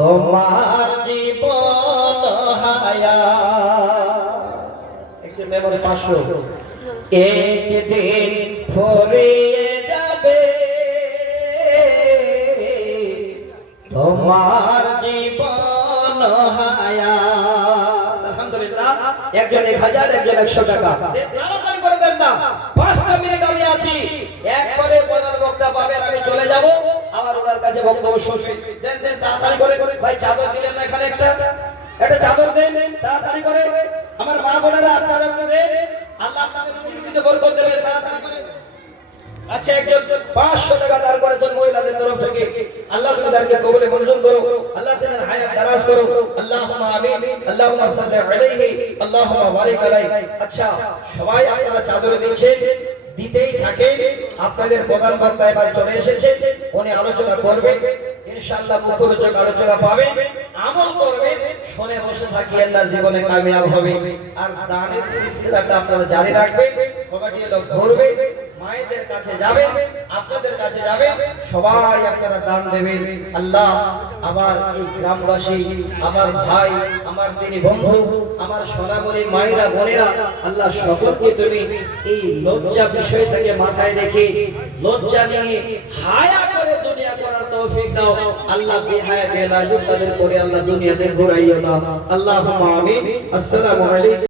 তোমার জীবন হায়া একটু মেমোরি 500 একদিন ফুরিয়ে যাবে তোমার জীবন হায়া। আলহামদুলিল্লাহ, একজন 1000, একজন 100 টাকা তাড়াতাড়ি করে দেন না। 5টা মিনিট আমি আছি, এক করে প্রধান বক্তা পাবেন, আমি চলে যাব আবার ওনার কাছে বক্তব্য শুনবেন। দেন দেন তাড়াতাড়ি করে। ভাই চাদর দিলেন না এখানে, একটা চাদর দেন তাড়াতাড়ি করে। আমার মা বোনেরা আপনারা একটু দেন, আল্লাহ আপনাদের রুজিতে বরকত দেবে, তাড়াতাড়ি করে। আচ্ছা, একজন 500 টাকা দান করেছেন মহিলাদের তরফ থেকে, আল্লাহ তাদেরকে কবুলে মঞ্জুর করো, আল্লাহ তাদের হায়াত দারাজ করো। আল্লাহুম্মা আমিন, আল্লাহুম্মা সাল্লি আলাইহি, আল্লাহুম্মা বারিক আলাইহি। আচ্ছা, সবাই আপনারা চাদর দিচ্ছেন, দিতেই থাকেন। আপনাদের প্রধান বক্তা এবার চলে এসেছে, উনি আলোচনা করবেন ইনশাআল্লাহ। মুখরোচক আলোচনা পাবেন, আমল করবেন, শুনে বসে থাকিয়েন না, জীবনে কামিয়াব হবে। আর দানের সিলসিলাটা আপনারা জারি রাখবেন, কমিটির লোক ঘুরবে, মায়েদের কাছে যাবেন, আপনাদের কাছে যাবেন, সবাই আপনারা দান দেবেন। আল্লাহ আমার এই গ্রামবাসী, আমার ভাই, আমার দিনী বন্ধু, আমার সোনামণি মায়েরা বোনেরা, আল্লাহ সকলকে তুমি এই লজ্জা বিষয়টাকে মাথায় রেখে লজ্জা নিয়ে হায়া করে দুনিয়া করার তৌফিক দাও। আল্লাহ বেহায়া বেলাজুক তাদের করে আল্লাহ দুনিয়াতে ঘুরাইও না। আল্লাহুম্মা আমিন। আসসালামু আলাইকুম।